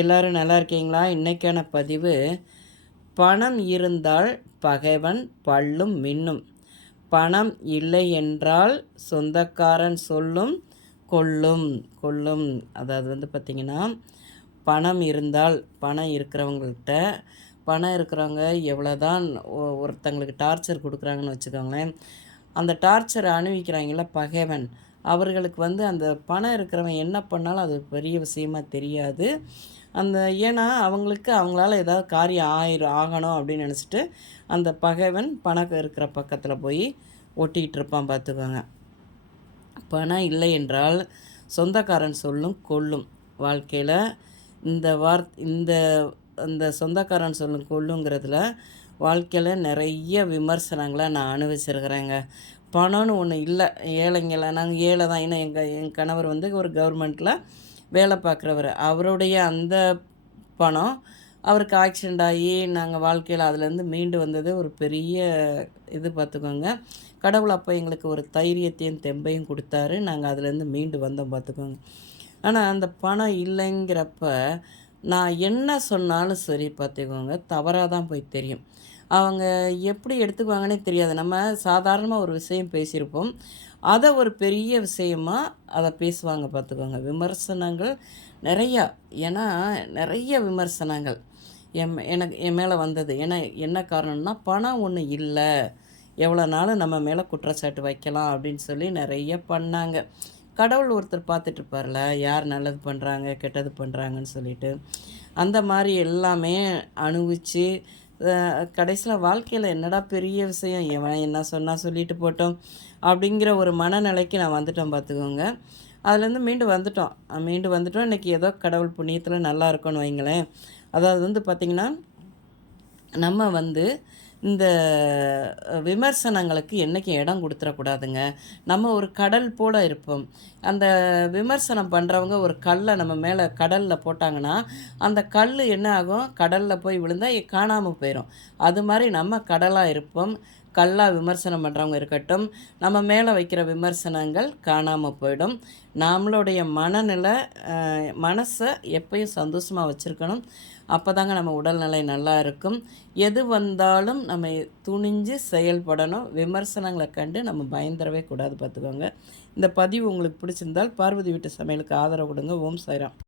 எல்லாரும் நல்லா இருக்கீங்களா? இன்னைக்கான பதிவு, பணம் இருந்தால் பகைவன் பல்லும் மின்னும். பணம் இல்லை என்றால் சொந்தக்காரன் சொல்லும் கொல்லும் கொல்லும். அதாவது பார்த்திங்கன்னா, பணம் இருந்தால் பணம் இருக்கிறவங்கள்ட்ட பணம் இருக்கிறவங்க எவ்வளோதான் ஒருத்தங்களுக்கு டார்ச்சர் கொடுக்குறாங்கன்னு வச்சுக்கோங்களேன், அந்த டார்ச்சரை அனுபவிக்கிறாங்கல்ல பகைவன், அவர்களுக்கு அந்த பணம் இருக்கிறவன் என்ன பண்ணாலும் அது பெரிய விஷயமா தெரியாது. ஏன்னா அவங்களுக்கு அவங்களால ஏதாவது காரியம் ஆகணும் அப்படின்னு நினச்சிட்டு அந்த பகைவன் பணம் இருக்கிற பக்கத்தில் போய் ஒட்டிகிட்டு இருப்பான் பார்த்துக்கோங்க. பணம் இல்லை என்றால் சொந்தக்காரன் சொல்லும் கொல்லும். வாழ்க்கையில் இந்த இந்த சொந்தக்காரன் சொல்லும் கொல்லுங்கிறதுல வாழ்க்கையில் நிறைய விமர்சனங்களை நான் அனுபவிச்சிருக்கிறேங்க. பணம்னு ஒன்று இல்லை, ஏழைங்களை நாங்கள் ஏழை தான். ஏன்னா என் கணவர் ஒரு கவர்மெண்ட்டில் வேலை பார்க்குறவர். அவருடைய அந்த பணம் அவருக்கு ஆக்சிடெண்ட் ஆகி நாங்கள் வாழ்க்கையில் அதுலேருந்து மீண்டு வந்தது ஒரு பெரிய இது பார்த்துக்கோங்க. கடவுள் அப்போ எங்களுக்கு ஒரு தைரியத்தையும் தெம்பையும் கொடுத்தாரு. நாங்கள் அதுலேருந்து மீண்டு வந்தோம் பார்த்துக்கோங்க. ஆனால் அந்த பணம் இல்லைங்கிறப்ப நான் என்ன சொன்னாலும் சரி பார்த்துக்கோங்க, தவறாக தான் போய் தெரியும். அவங்க எப்படி எடுத்துக்குவாங்கன்னே தெரியாது. நம்ம சாதாரணமாக ஒரு விஷயம் பேசியிருப்போம், அதை ஒரு பெரிய விஷயமாக அதை பேசுவாங்க பார்த்துக்கோங்க. விமர்சனங்கள் நிறையா, ஏன்னா நிறைய விமர்சனங்கள் என் மேலே வந்தது. ஏன்னா என்ன காரணம்னா, பணம் ஒன்று இல்லை, எவ்வளோ நாளும் நம்ம மேலே குற்றச்சாட்டு வைக்கலாம் அப்படின்னு சொல்லி நிறைய பண்ணாங்க. கடவுள் ஒருத்தர் பார்த்துட்ருப்பார்ல, யார் நல்லது பண்ணுறாங்க கெட்டது பண்ணுறாங்கன்னு சொல்லிட்டு, அந்த மாதிரி எல்லாமே அனுபவித்து கடைசியில் வாழ்க்கையில் என்னடா பெரிய விஷயம், எவன் என்ன சொன்னால் சொல்லிட்டு போட்டோம் அப்படிங்கிற ஒரு மனநிலைக்கு நான் வந்துட்டோம் பார்த்துக்கோங்க. அதுலேருந்து மீண்டு வந்துட்டோம். இன்றைக்கி ஏதோ கடவுள் புண்ணியத்தில் நல்லா இருக்கோன்னு வைங்களேன். அதாவது பார்த்திங்கன்னா, நம்ம இந்த விமர்சனங்களுக்கு என்றைக்கும் இடம் கொடுத்துடக்கூடாதுங்க. நம்ம ஒரு கடல் போல் இருப்போம். அந்த விமர்சனம் பண்ணுறவங்க ஒரு கல்லை நம்ம மேலே கடலில் போட்டாங்கன்னா, அந்த கல் என்ன ஆகும், கடலில் போய் விழுந்தால் காணாமல் போயிடும். அது மாதிரி நம்ம கடலாக இருப்போம். கல்லாக விமர்சனம் பண்ணுறவங்க இருக்கட்டும், நம்ம மேலே வைக்கிற விமர்சனங்கள் காணாமல் போயிடும். நம்மளுடைய மனசை எப்பயும் சந்தோஷமாக வச்சுருக்கணும். அப்போ தாங்க நம்ம உடல்நிலை நல்லா இருக்கும். எது வந்தாலும் நம்ம துணிஞ்சு செயல்படணும். விமர்சனங்களை கண்டு நம்ம பயந்துடவே கூடாது பார்த்துக்கோங்க. இந்த பதிவு உங்களுக்கு பிடிச்சிருந்தால் பார்வதி வீட்டு சமையலுக்கு ஆதரவு கொடுங்க. ஓம் சாய்ராம்.